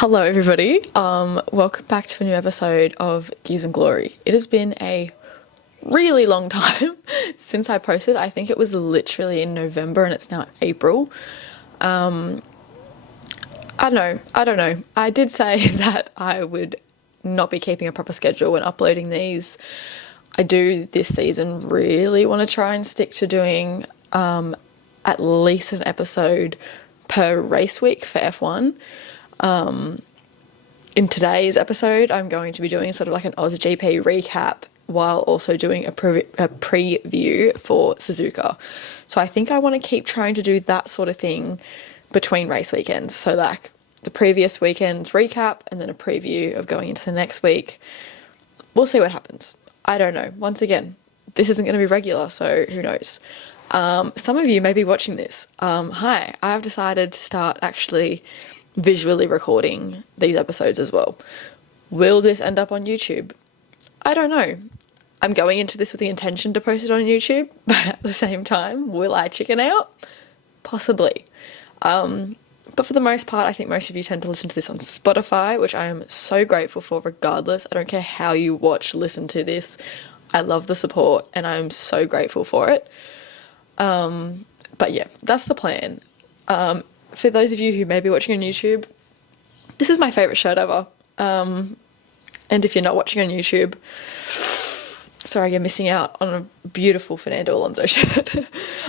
Hello, everybody. Welcome back to a new episode of Gears and Glory. It has been a really long time since I posted. I think it was literally in November and it's now April. I don't know. I did say that I would not be keeping a proper schedule when uploading these. I do this season really want to try and stick to doing at least an episode per race week for F1. In today's episode, I'm going to be doing sort of like an AusGP recap while also doing a preview for Suzuka. So I think I want to keep trying to do that sort of thing between race weekends. So like the previous weekend's recap and then a preview of going into the next week. We'll see what happens. I don't know. Once again, this isn't going to be regular, so who knows. Some of you may be watching this. Hi, I've decided to start actually visually recording these episodes as well. Will this end up on YouTube? I don't know. I'm going into this with the intention to post it on YouTube, but at the same time, will I chicken out? Possibly. But for the most part, I think most of you tend to listen to this on Spotify, which I am so grateful for regardless. I don't care how you listen to this. I love the support and I'm so grateful for it. But yeah, that's the plan. For those of you who may be watching on YouTube, this is my favourite shirt ever. And if you're not watching on YouTube, sorry, you're missing out on a beautiful Fernando Alonso shirt.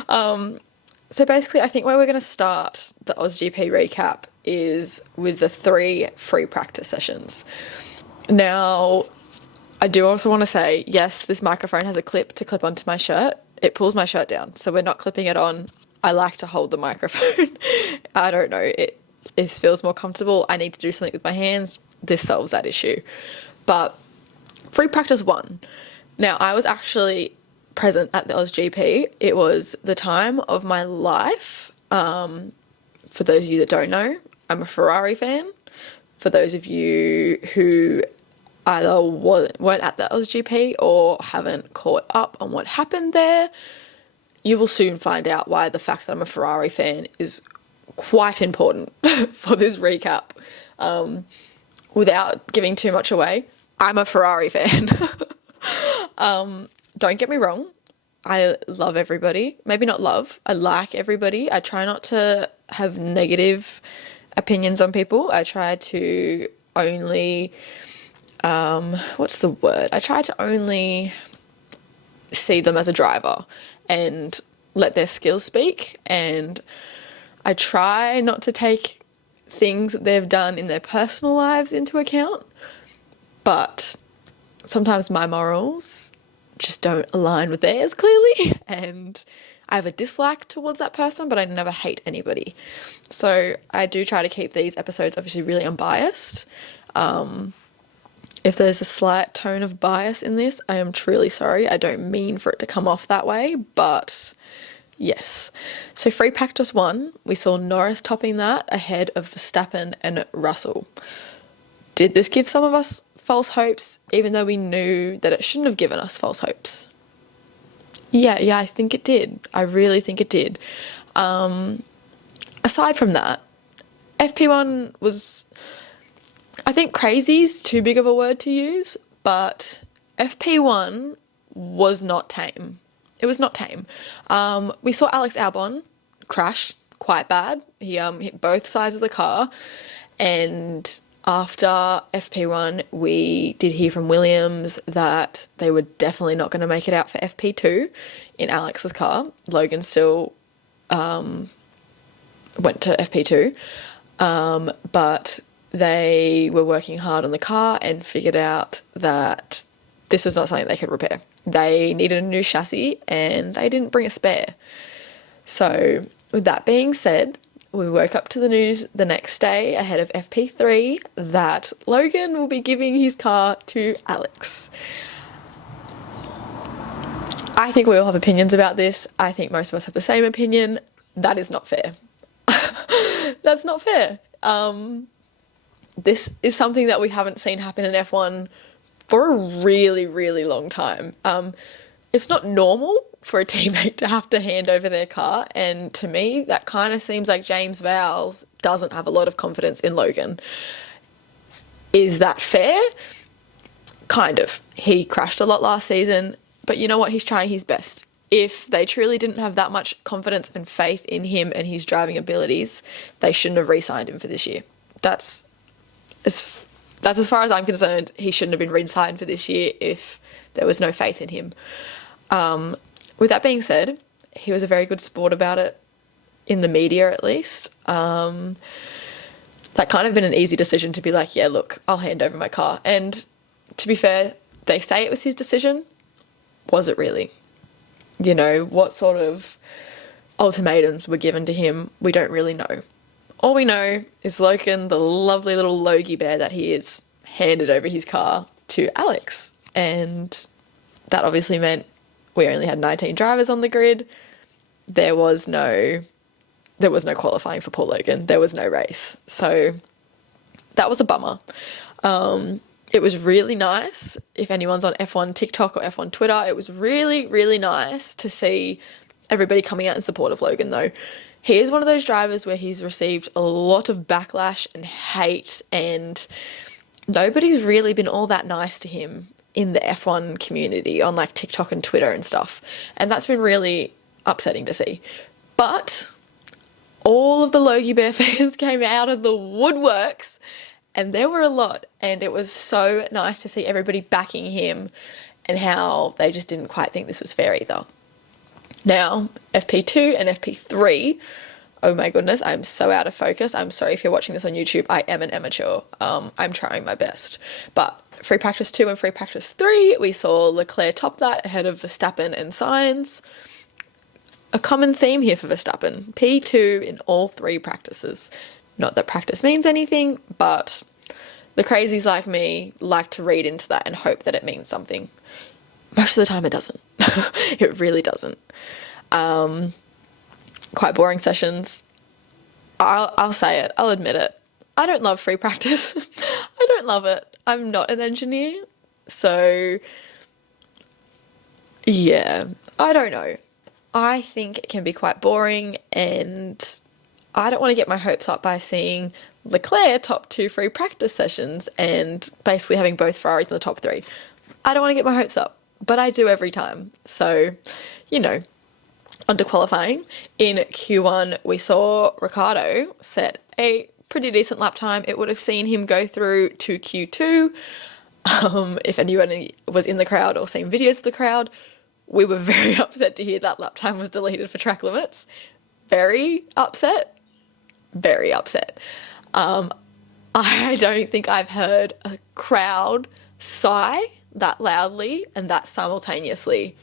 So basically, I think where we're going to start the AusGP recap is with the 3 free practice sessions. Now, I do also want to say, yes, this microphone has a clip to clip onto my shirt. It pulls my shirt down, so we're not clipping it on. I like to hold the microphone. I don't know, it feels more comfortable. I need to do something with my hands. This solves that issue. But free practice 1. Now, I was actually present at the AusGP. It was the time of my life. For those of you that don't know, I'm a Ferrari fan. For those of you who either weren't at the AusGP or haven't caught up on what happened there, you will soon find out why the fact that I'm a Ferrari fan is quite important for this recap. Without giving too much away, I'm a Ferrari fan. Don't get me wrong. I love everybody. Maybe not love. I like everybody. I try not to have negative opinions on people. I try to only, what's the word? I try to only see them as a driver and let their skills speak, and I try not to take things that they've done in their personal lives into account, but sometimes my morals just don't align with theirs clearly, and I have a dislike towards that person, but I never hate anybody. So I do try to keep these episodes obviously really unbiased. If there's a slight tone of bias in this, I am truly sorry. I don't mean for it to come off that way, but yes. So free practice 1, we saw Norris topping that ahead of Verstappen and Russell. Did this give some of us false hopes, even though we knew that it shouldn't have given us false hopes? Yeah, I think it did. I really think it did. Aside from that, FP1 was, I think crazy's too big of a word to use, but FP1 was not tame. It was not tame. We saw Alex Albon crash quite bad. He hit both sides of the car, and after FP1, we did hear from Williams that they were definitely not going to make it out for FP2 in Alex's car. Logan still went to FP2, but they were working hard on the car and figured out that this was not something they could repair. They needed a new chassis and they didn't bring a spare. So with that being said, we woke up to the news the next day ahead of FP3 that Logan will be giving his car to Alex. I think we all have opinions about this. I think most of us have the same opinion. That is not fair. That's not fair. This is something that we haven't seen happen in F1 for a really, really long time. It's not normal for a teammate to have to hand over their car, and to me that kind of seems like James Vowles doesn't have a lot of confidence in Logan. Is that fair? Kind of. He crashed a lot last season, but you know what? He's trying his best. If they truly didn't have that much confidence and faith in him and his driving abilities, they shouldn't have re-signed him for this year. That's as far as I'm concerned. He shouldn't have been re-signed for this year if there was no faith in him. With that being said, he was a very good sport about it, in the media at least. That kind of been an easy decision to be like, yeah, look, I'll hand over my car. And to be fair, they say it was his decision. Was it really? You know, what sort of ultimatums were given to him? We don't really know. All we know is Logan, the lovely little Logie bear that he is, handed over his car to Alex. And that obviously meant we only had 19 drivers on the grid. There was no qualifying for poor Logan. There was no race. So that was a bummer. It was really nice. If anyone's on F1 TikTok or F1 Twitter, it was really, really nice to see everybody coming out in support of Logan, though. He is one of those drivers where he's received a lot of backlash and hate, and nobody's really been all that nice to him in the F1 community on like TikTok and Twitter and stuff. And that's been really upsetting to see. But all of the Logie Bear fans came out of the woodworks, and there were a lot, and it was so nice to see everybody backing him and how they just didn't quite think this was fair either. Now, FP2 and FP3, oh my goodness, I'm so out of focus. I'm sorry if you're watching this on YouTube. I am an amateur. I'm trying my best. But free practice 2 and free practice 3, we saw Leclerc top that ahead of Verstappen and Sainz. A common theme here for Verstappen, P2 in all 3 practices. Not that practice means anything, but the crazies like me like to read into that and hope that it means something. Most of the time it doesn't. It really doesn't. Quite boring sessions. I'll say it. I'll admit it. I don't love free practice. I don't love it. I'm not an engineer. So, yeah, I don't know. I think it can be quite boring, and I don't want to get my hopes up by seeing Leclerc top 2 free practice sessions and basically having both Ferraris in the top 3. I don't want to get my hopes up, but I do every time. So, you know, onto qualifying. In Q1, we saw Ricciardo set a pretty decent lap time. It would have seen him go through to Q2. If anyone was in the crowd or seen videos of the crowd, we were very upset to hear that lap time was deleted for track limits. Very upset. Very upset. I don't think I've heard a crowd sigh that loudly and that simultaneously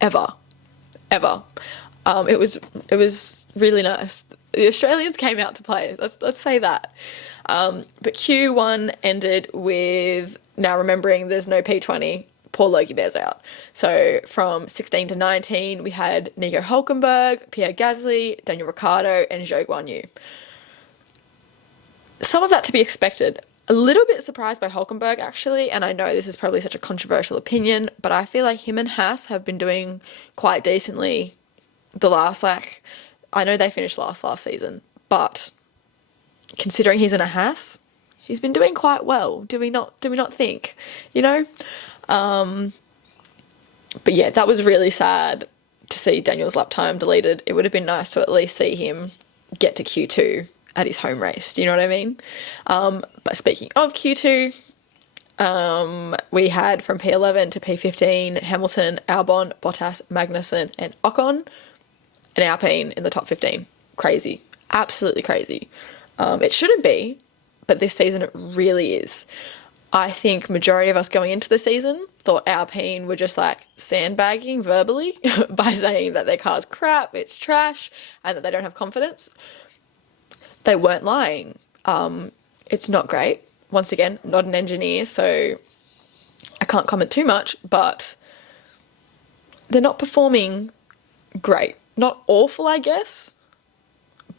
ever. It was really nice. The Australians came out to play. Let's say that. But Q1 ended with, now remembering there's no P20, poor Logie Bear's out. So from 16 to 19, we had Nico Hülkenberg, Pierre Gasly, Daniel Ricciardo, and Zhou Guanyu. Some of that to be expected. A little bit surprised by Hülkenberg, actually, and I know this is probably such a controversial opinion, but I feel like him and Haas have been doing quite decently the last, I know they finished last season, but considering he's in a Haas, he's been doing quite well. Do we not think, you know? But yeah, that was really sad to see Daniel's lap time deleted. It would have been nice to at least see him get to Q2 at his home race. Do you know what I mean? But speaking of Q2, we had from P11 to P15, Hamilton, Albon, Bottas, Magnussen, and Ocon, and Alpine in the top 15. Crazy. Absolutely crazy. It shouldn't be, but this season it really is. I think majority of us going into the season thought Alpine were just like sandbagging verbally by saying that their car's crap, it's trash, and that they don't have confidence. They weren't lying. It's not great. Once again, not an engineer, so I can't comment too much, but they're not performing great. Not awful, I guess,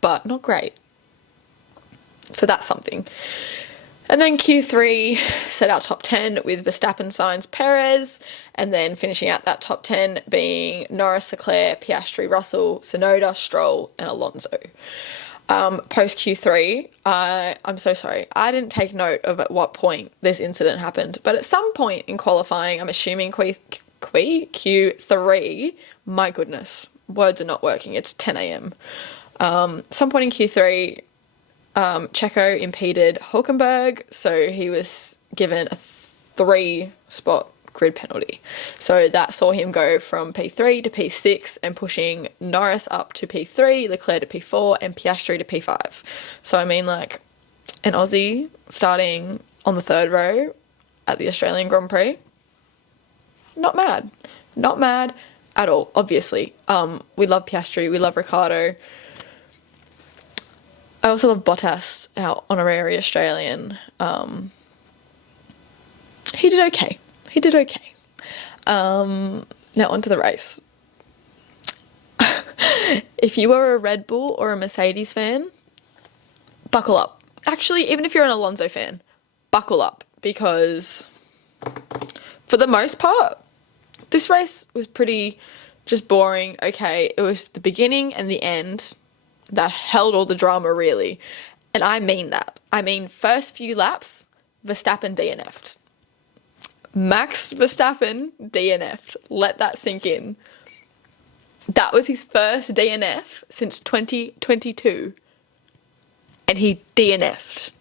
but not great. So that's something. And then Q3 set our top 10 with Verstappen, Sainz, Perez, and then finishing out that top 10 being Norris, Leclerc, Piastri, Russell, Tsunoda, Stroll, and Alonso. Post Q3, I'm so sorry. I didn't take note of at what point this incident happened, but at some point in qualifying, I'm assuming Q3, my goodness, words are not working. It's 10 a.m. Some point in Q3, Checo impeded Hulkenberg, so he was given a 3-spot grid penalty. So that saw him go from P3 to P6 and pushing Norris up to P3, Leclerc to P4, and Piastri to P5. So I mean, like, an Aussie starting on the 3rd row at the Australian Grand Prix, not mad. Not mad at all, obviously. We love Piastri, we love Ricciardo. I also love Bottas, our honorary Australian. He did okay. He did okay. Now onto the race. If you were a Red Bull or a Mercedes fan, buckle up. Actually, even if you're an Alonso fan, buckle up, because for the most part, this race was pretty just boring. Okay, it was the beginning and the end that held all the drama, really. And I mean that. I mean, first few laps, Verstappen DNF'd. Max Verstappen DNF'd. Let that sink in. That was his first DNF since 2022. And he DNF'd.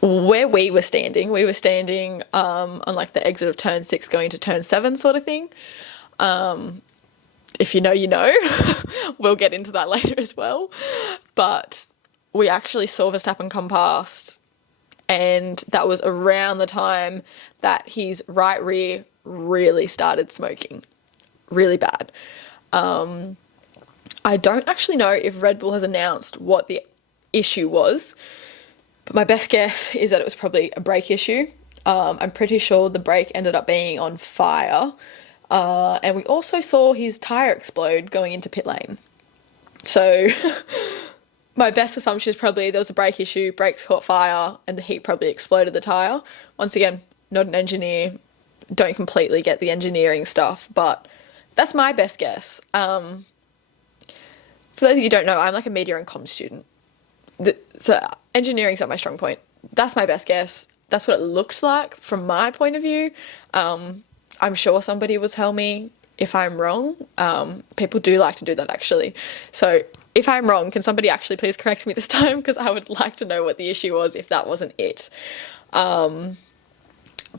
Where we were standing on like the exit of turn 6 going to turn 7 sort of thing. If you know, you know. We'll get into that later as well. But we actually saw Verstappen come past, and that was around the time that his right rear really started smoking. Really bad. I don't actually know if Red Bull has announced what the issue was, but my best guess is that it was probably a brake issue. I'm pretty sure the brake ended up being on fire. And we also saw his tyre explode going into pit lane. So my best assumption is probably there was a brake issue, brakes caught fire, and the heat probably exploded the tyre. Once again, not an engineer, don't completely get the engineering stuff, but that's my best guess. For those of you who don't know, I'm like a media and comms student. So engineering's not my strong point. That's my best guess. That's what it looked like from my point of view. I'm sure somebody will tell me if I'm wrong. People do like to do that, actually. So if I'm wrong, can somebody actually please correct me this time? Because I would like to know what the issue was if that wasn't it. But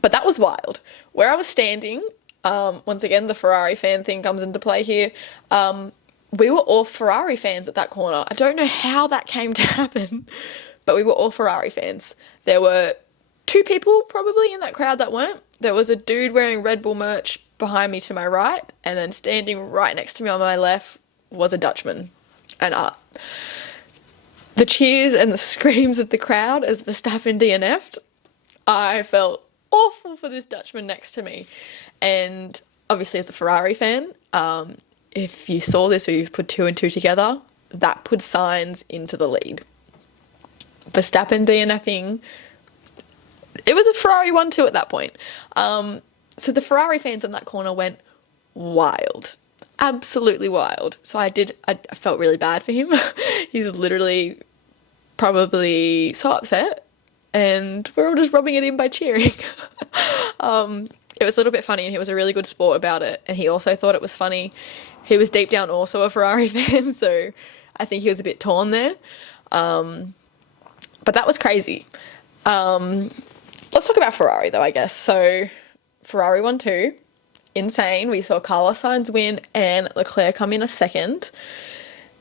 that was wild. Where I was standing, once again, the Ferrari fan thing comes into play here. We were all Ferrari fans at that corner. I don't know how that came to happen, but we were all Ferrari fans. There were 2 people probably in that crowd that weren't. There was a dude wearing Red Bull merch behind me to my right, and then standing right next to me on my left was a Dutchman. And the cheers and the screams of the crowd as Verstappen DNF'd, I felt awful for this Dutchman next to me. And obviously as a Ferrari fan, if you saw this or you've put 2 and 2 together, that put Sainz into the lead. Verstappen DNFing, it was a Ferrari 1-2 at that point. So the Ferrari fans in that corner went wild. Absolutely wild. So I felt really bad for him. He's literally probably so upset, and we're all just rubbing it in by cheering. It was a little bit funny, and he was a really good sport about it, and he also thought it was funny. He was deep down also a Ferrari fan, so I think he was a bit torn there. But that was crazy. Let's talk about Ferrari though, I guess. So Ferrari 1-2, insane. We saw Carlos Sainz win and Leclerc come in a second.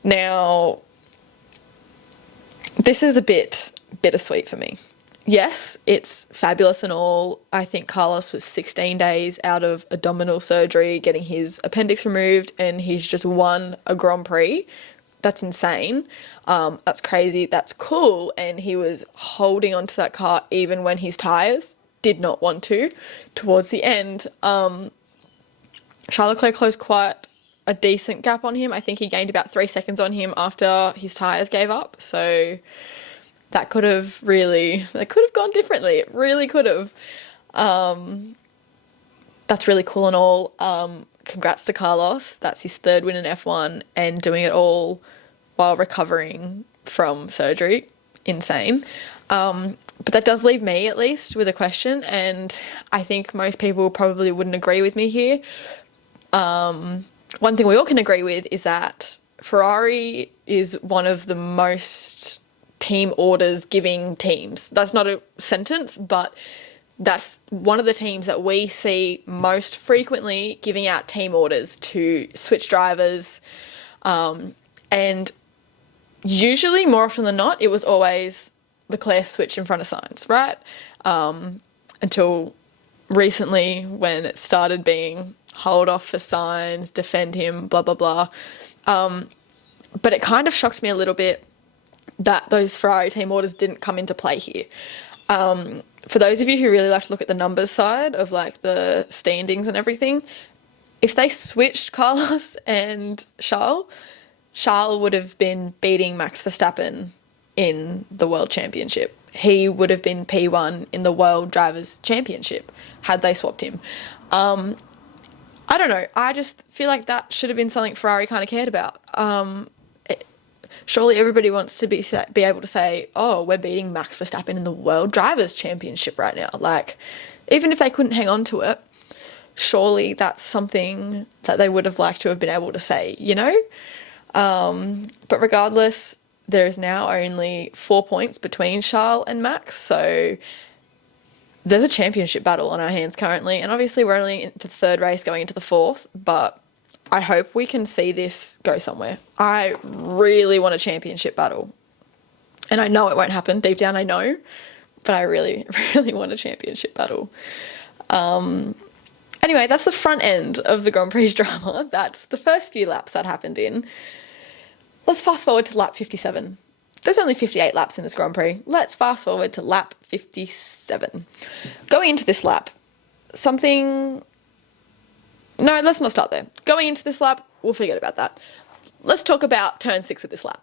Now, this is a bit bittersweet for me. Yes, it's fabulous and all. I think Carlos was 16 days out of abdominal surgery, getting his appendix removed, and he's just won a Grand Prix. That's insane. That's crazy. That's cool. And he was holding onto that car even when his tyres did not want to. Towards the end, Charles Leclerc closed quite a decent gap on him. I think he gained about 3 seconds on him after his tyres gave up. So that could have gone differently. It really could have. That's really cool and all. Congrats to Carlos. That's his 3rd win in F1, and doing it all while recovering from surgery. Insane. But that does leave me, at least, with a question, and I think most people probably wouldn't agree with me here. One thing we all can agree with is that Ferrari is one of the most team orders giving teams. That's not a sentence, but that's one of the teams that we see most frequently giving out team orders to switch drivers. And usually, more often than not, it was always Leclerc switch in front of Sainz, right? Until recently, when it started being hold off for Sainz, defend him, blah, blah, blah. But it kind of shocked me a little bit that those Ferrari team orders didn't come into play here. For those of you who really like to look at the numbers side of like the standings and everything, if they switched Carlos and Charles would have been beating Max Verstappen in the World Championship. He would have been P1 in the World Drivers' Championship had they swapped him. I don't know. I just feel like that should have been something Ferrari kind of cared about. Surely everybody wants to be able to say, oh, we're beating Max Verstappen in the World Drivers' Championship right now. Like, even if they couldn't hang on to it, surely that's something that they would have liked to have been able to say, you know? But regardless, there is now only 4 points between Charles and Max, so there's a championship battle on our hands currently, and obviously we're only into the third race going into the fourth, but I hope we can see this go somewhere. I really want a championship battle, and I know it won't happen. Deep down I know, but I really, really want a championship battle. Anyway, that's the front end of the Grand Prix drama. That's the first few laps that happened in. Let's fast forward to lap 57. There's only 58 laps in this Grand Prix. Let's fast forward to lap 57. Going into this lap, No, let's not start there. Going into this lap, we'll forget about that. Let's talk about turn 6 of this lap.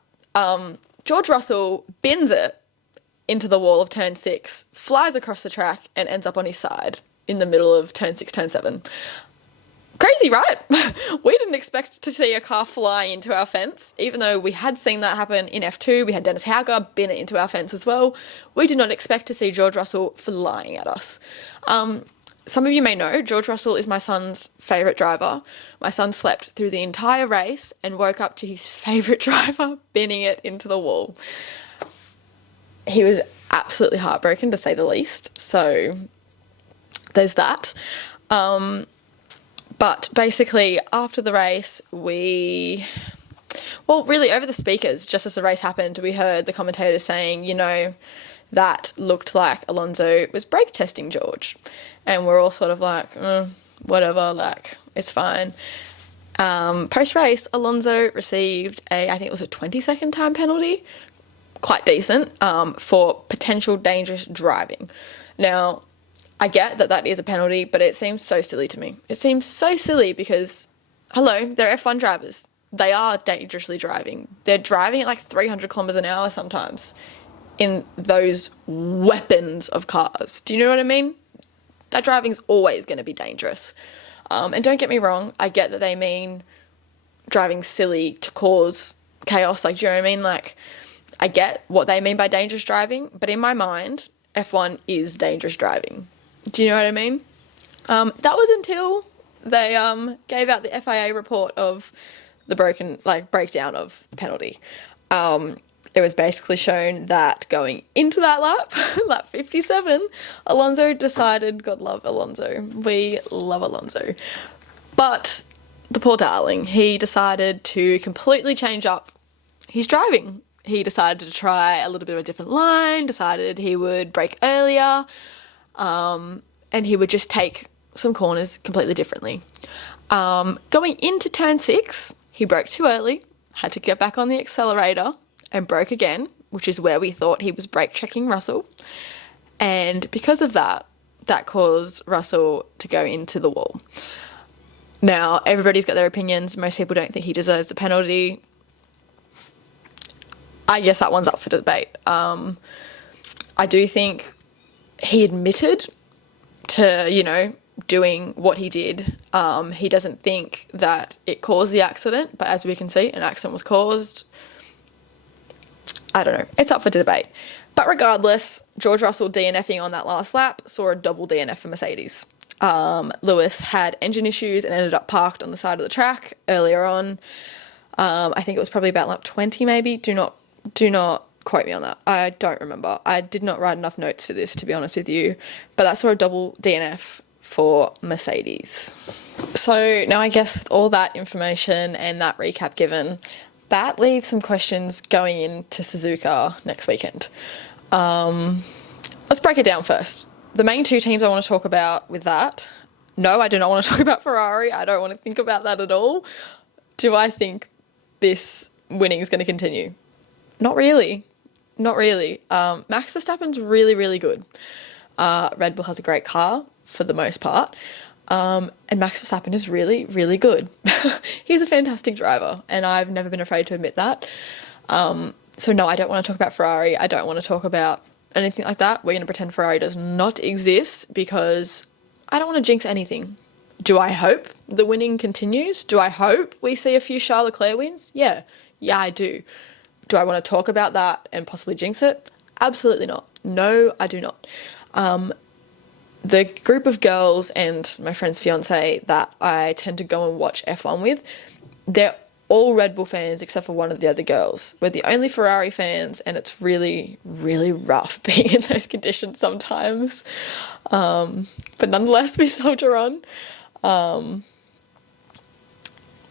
George Russell bins it into the wall of turn 6, flies across the track, and ends up on his side in the middle of turn 6, turn 7. Crazy, right? We didn't expect to see a car fly into our fence, even though we had seen that happen in F2. We had Dennis Hauger bin it into our fence as well. We did not expect to see George Russell flying at us. Some of you may know, George Russell is my son's favourite driver. My son slept through the entire race and woke up to his favourite driver binning it into the wall. He was absolutely heartbroken, to say the least. So there's that. But basically, after the race, really over the speakers, just as the race happened, we heard the commentators saying, you know, that looked like Alonso was brake testing George. And we're all sort of like, whatever, like, it's fine. Post-race, Alonso received I think it was a 20-second time penalty, quite decent, for potential dangerous driving. Now, I get that is a penalty, but it seems so silly to me. It seems so silly because, hello, they're F1 drivers. They are dangerously driving. They're driving at like 300 kilometers an hour sometimes in those weapons of cars. Do you know what I mean? That driving's always going to be dangerous. And don't get me wrong, I get that they mean driving silly to cause chaos. Like, do you know what I mean? Like, I get what they mean by dangerous driving, but in my mind, F1 is dangerous driving. Do you know what I mean? That was until they gave out the FIA report of the breakdown of the penalty. It was basically shown that going into that lap, lap 57, Alonso decided, God love Alonso, we love Alonso, but the poor darling, he decided to completely change up his driving. He decided to try a little bit of a different line, decided he would brake earlier, and he would just take some corners completely differently. Going into turn 6, he broke too early, had to get back on the accelerator and broke again, which is where we thought he was brake checking Russell. And because of that, that caused Russell to go into the wall. Now, everybody's got their opinions. Most people don't think he deserves a penalty. I guess that one's up for debate. I do think he admitted to, you know, doing what he did. He doesn't think that it caused the accident, but as we can see, an accident was caused. I don't know. It's up for debate. But regardless, George Russell DNFing on that last lap saw a double DNF for Mercedes. Lewis had engine issues and ended up parked on the side of the track earlier on. I think it was probably about lap 20 maybe. Do not quote me on that. I don't remember. I did not write enough notes for this, to be honest with you. But that saw a double DNF for Mercedes. So now I guess with all that information and that recap given, that leaves some questions going into Suzuka next weekend. Let's break it down first. The main two teams I want to talk about with that. No, I do not want to talk about Ferrari. I don't want to think about that at all. Do I think this winning is going to continue? Not really. Not really. Max Verstappen's really, really good. Red Bull has a great car for the most part. And Max Verstappen is really, really good. He's a fantastic driver, and I've never been afraid to admit that. So no, I don't want to talk about Ferrari. I don't want to talk about anything like that. We're going to pretend Ferrari does not exist because I don't want to jinx anything. Do I hope the winning continues? Do I hope we see a few Charles Leclerc wins? Yeah, I do. Do I want to talk about that and possibly jinx it? Absolutely not. No, I do not. The group of girls and my friend's fiance that I tend to go and watch F1 with, they're all Red Bull fans except for one of the other girls. We're the only Ferrari fans, and it's really, really rough being in those conditions sometimes. But nonetheless, we soldier on.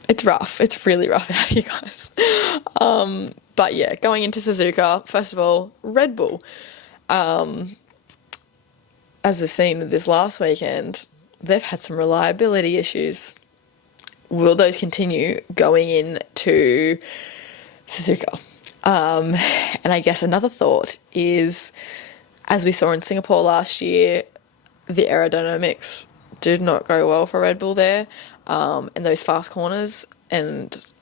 It's rough. It's really rough out here, guys. But yeah, going into Suzuka, first of all, Red Bull. As we've seen with this last weekend, they've had some reliability issues. Will those continue going into Suzuka? And I guess another thought is, as we saw in Singapore last year, the aerodynamics did not go well for Red Bull there, in those fast corners, and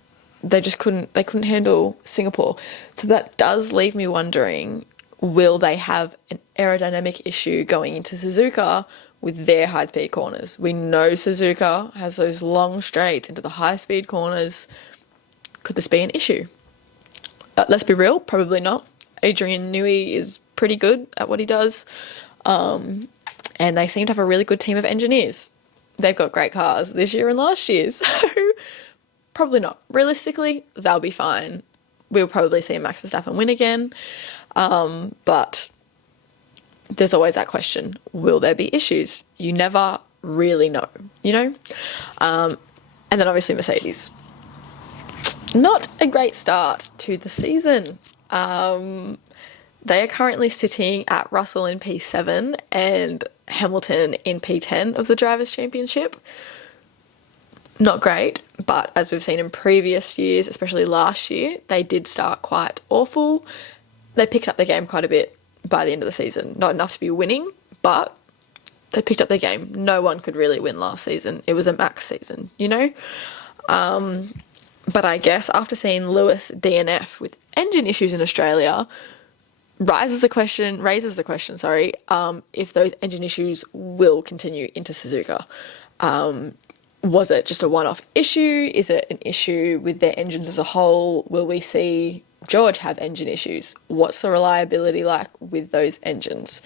they just couldn't handle Singapore. So that does leave me wondering, will they have an aerodynamic issue going into Suzuka with their high-speed corners? We know Suzuka has those long straights into the high-speed corners. Could this be an issue? Let's be real, probably not. Adrian Newey is pretty good at what he does, and they seem to have a really good team of engineers. They've got great cars this year and last year, so probably not. Realistically, they'll be fine. We'll probably see Max Verstappen win again, but there's always that question, will there be issues? You never really know, you know? And then obviously Mercedes. Not a great start to the season. They are currently sitting at Russell in P7 and Hamilton in P10 of the Drivers' Championship. Not great, but as we've seen in previous years, especially last year, they did start quite awful. They picked up the game quite a bit by the end of the season. Not enough to be winning, but they picked up their game. No one could really win last season. It was a Max season, you know? But I guess after seeing Lewis DNF with engine issues in Australia, raises the question, if those engine issues will continue into Suzuka. Was it just a one-off issue? Is it an issue with their engines as a whole? Will we see George have engine issues? What's the reliability like with those engines?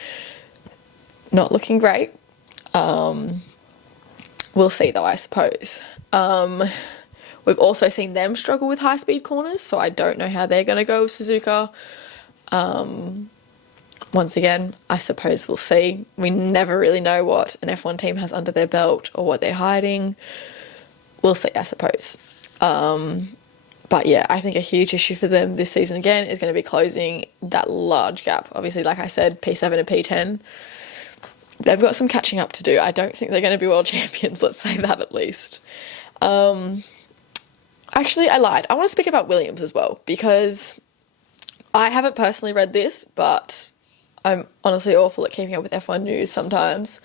Not looking great. We'll see though, I suppose. We've also seen them struggle with high-speed corners, so I don't know how they're going to go with Suzuka. Once again, I suppose we'll see. We never really know what an F1 team has under their belt or what they're hiding. We'll see, I suppose. But yeah, I think a huge issue for them this season again is going to be closing that large gap. Obviously, like I said, P7 and P10, they've got some catching up to do. I don't think they're going to be world champions, let's say that at least. Actually, I lied. I want to speak about Williams as well, because I haven't personally read this, but I'm honestly awful at keeping up with F1 news sometimes.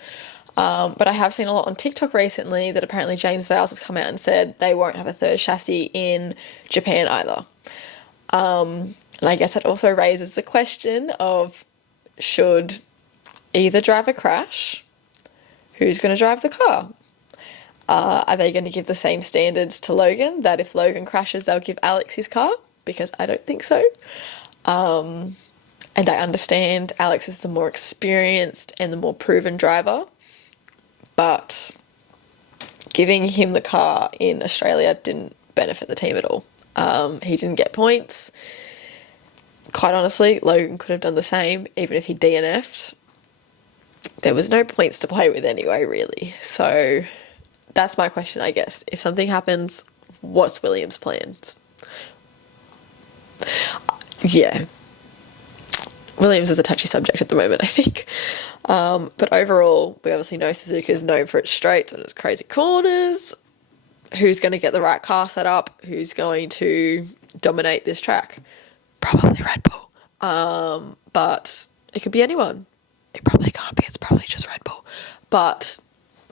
But I have seen a lot on TikTok recently that apparently James Vowles has come out and said they won't have a third chassis in Japan either. And I guess that also raises the question of, should either driver crash? Who's going to drive the car? Are they going to give the same standards to Logan, that if Logan crashes, they'll give Alex his car? Because I don't think so. And I understand Alex is the more experienced and the more proven driver, but giving him the car in Australia didn't benefit the team at all. He didn't get points. Quite honestly, Logan could have done the same, even if he DNF'd. There was no points to play with anyway, really. So that's my question, I guess. If something happens, what's Williams' plans? Yeah. Williams is a touchy subject at the moment, I think. But overall, we obviously know Suzuka is known for its straights and its crazy corners. Who's going to get the right car set up? Who's going to dominate this track? Probably Red Bull. But it could be anyone. It probably can't be. It's probably just Red Bull. But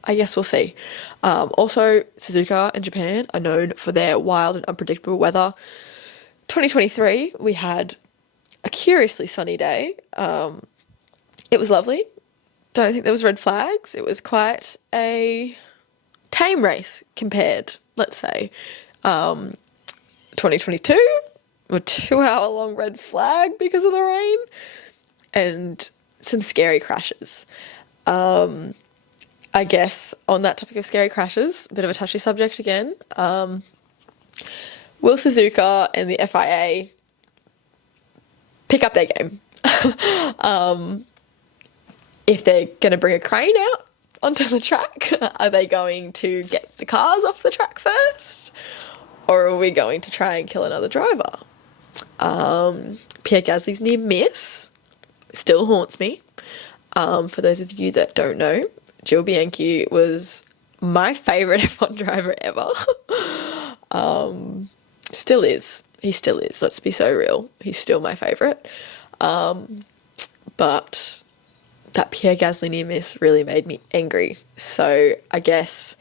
I guess we'll see. Also, Suzuka and Japan are known for their wild and unpredictable weather. 2023, we had a curiously sunny day. It was lovely. Don't think there was red flags. It was quite a tame race compared, let's say. 2022, a 2-hour-long red flag because of the rain, and some scary crashes. I guess on that topic of scary crashes, a bit of a touchy subject again. Will Suzuka and the FIA pick up their game? If they're going to bring a crane out onto the track, are they going to get the cars off the track first? Or are we going to try and kill another driver? Pierre Gasly's near miss still haunts me. For those of you that don't know, Gil Bianchi was my favourite F1 driver ever. Still is. He still is. Let's be so real. He's still my favourite. But that Pierre Gasly near miss really made me angry. So I guess,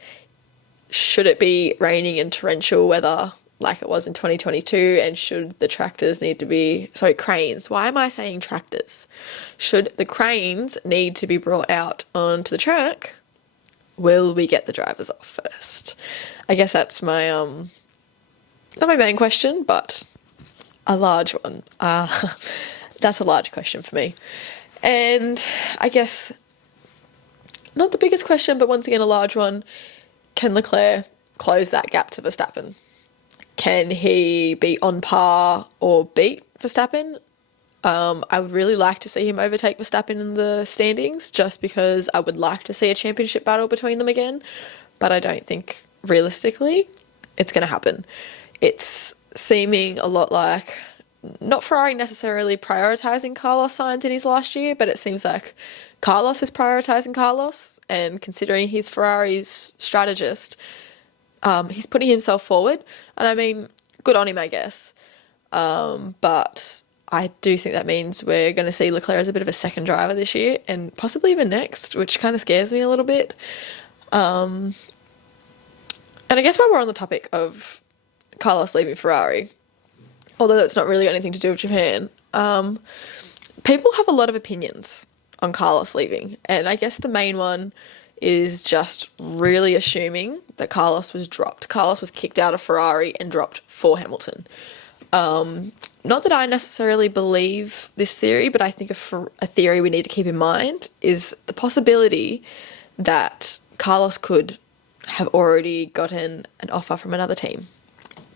should it be raining and torrential weather like it was in 2022, and should the tractors need to be, sorry, cranes. Why am I saying tractors? Should the cranes need to be brought out onto the track, will we get the drivers off first? I guess that's my, not my main question, but a large one. That's a large question for me. And I guess not the biggest question, but once again a large one. Can Leclerc close that gap to Verstappen? Can he be on par or beat Verstappen? I would really like to see him overtake Verstappen in the standings, just because I would like to see a championship battle between them again. But I don't think realistically it's going to happen. It's seeming a lot like, not Ferrari necessarily prioritising Carlos Sainz in his last year, but it seems like Carlos is prioritising Carlos, and considering he's Ferrari's strategist, he's putting himself forward. And I mean, good on him, I guess. But I do think that means we're going to see Leclerc as a bit of a second driver this year, and possibly even next, which kind of scares me a little bit. And I guess while we're on the topic of Carlos leaving Ferrari, although that's not really got anything to do with Japan, people have a lot of opinions on Carlos leaving. And I guess the main one is just really assuming that Carlos was dropped. Carlos was kicked out of Ferrari and dropped for Hamilton. Not that I necessarily believe this theory, but I think a theory we need to keep in mind is the possibility that Carlos could have already gotten an offer from another team.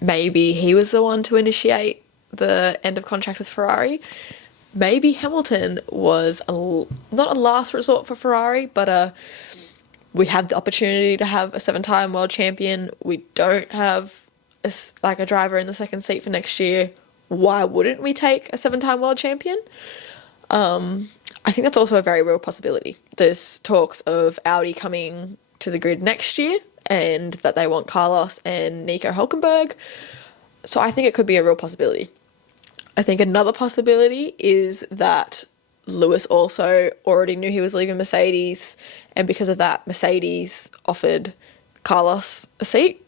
Maybe he was the one to initiate the end of contract with Ferrari. Maybe Hamilton was not a last resort for Ferrari, but we have the opportunity to have a 7-time world champion. We don't have a driver in the second seat for next year. Why wouldn't we take a 7-time world champion? I think that's also a very real possibility. There's talks of Audi coming to the grid next year, and that they want Carlos and Nico Hülkenberg. So I think it could be a real possibility. I think another possibility is that Lewis also already knew he was leaving Mercedes, and because of that, Mercedes offered Carlos a seat.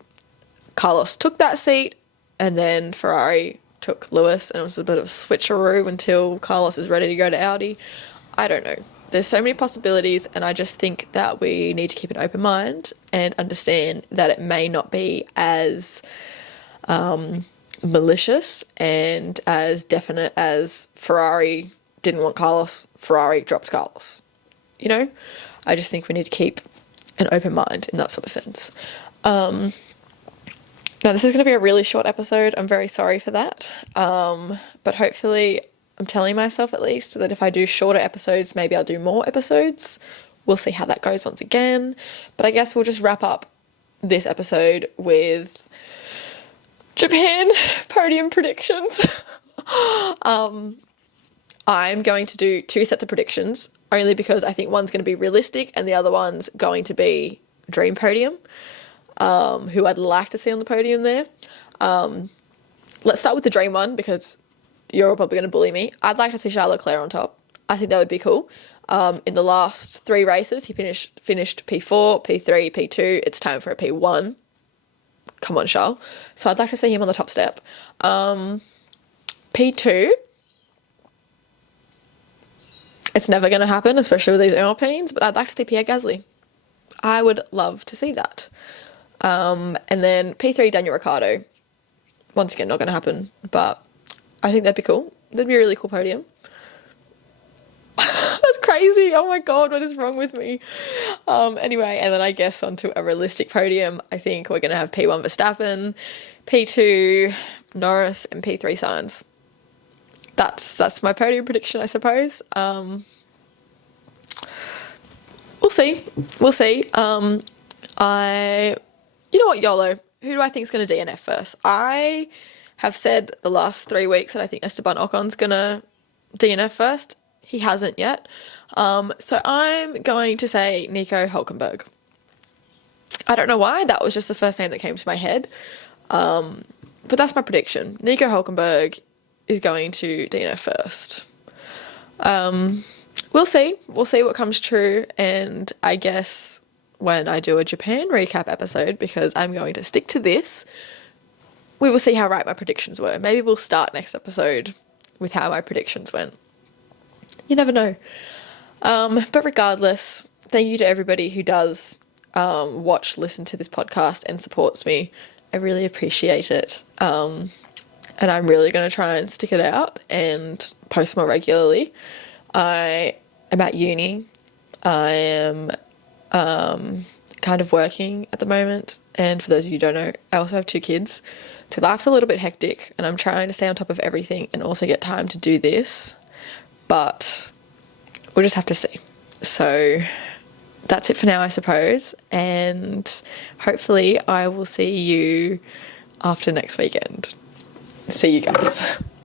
Carlos took that seat, and then Ferrari took Lewis, and it was a bit of a switcheroo until Carlos is ready to go to Audi. I don't know. There's so many possibilities, and I just think that we need to keep an open mind and understand that it may not be as malicious and as definite as Ferrari didn't want Carlos, Ferrari dropped Carlos. You know, I just think we need to keep an open mind in that sort of sense. Now, this is going to be a really short episode. I'm very sorry for that. But hopefully, I'm telling myself at least that if I do shorter episodes, maybe I'll do more episodes. We'll see how that goes once again. But I guess we'll just wrap up this episode with Japan podium predictions. I'm going to do 2 sets of predictions, only because I think one's going to be realistic and the other one's going to be dream podium, who I'd like to see on the podium there. Let's start with the dream one, because you're probably going to bully me. I'd like to see Charles Leclerc on top. I think that would be cool. In the last 3 races, he finished P4, P3, P2. It's time for a P1. Come on, Charles. So I'd like to see him on the top step. P2, it's never going to happen, especially with these Alpines, but I'd like to see Pierre Gasly. I would love to see that. And then P3, Daniel Ricciardo. Once again, not going to happen, but I think that'd be cool. That'd be a really cool podium. That's crazy. Oh my God, what is wrong with me? Anyway, and then I guess onto a realistic podium, I think we're going to have P1 Verstappen, P2 Norris, and P3 Sainz. That's my podium prediction, I suppose. We'll see. You know what, YOLO. Who do I think is going to DNF first? I have said the last 3 weeks that I think Esteban Ocon's going to DNF first. He hasn't yet. So I'm going to say Nico Hülkenberg. I don't know why. That was just the first name that came to my head. But that's my prediction. Nico Hülkenberg is going to DNF first. We'll see. We'll see what comes true. And I guess when I do a Japan recap episode, because I'm going to stick to this, we will see how right my predictions were. Maybe we'll start next episode with how my predictions went. You never know. But regardless, thank you to everybody who does listen to this podcast and supports me. I really appreciate it. And I'm really going to try and stick it out and post more regularly. I am at uni. I am kind of working at the moment. And for those of you who don't know, I also have 2 kids. So life's a little bit hectic and I'm trying to stay on top of everything and also get time to do this. But we'll just have to see. So that's it for now, I suppose. And hopefully I will see you after next weekend. See you guys.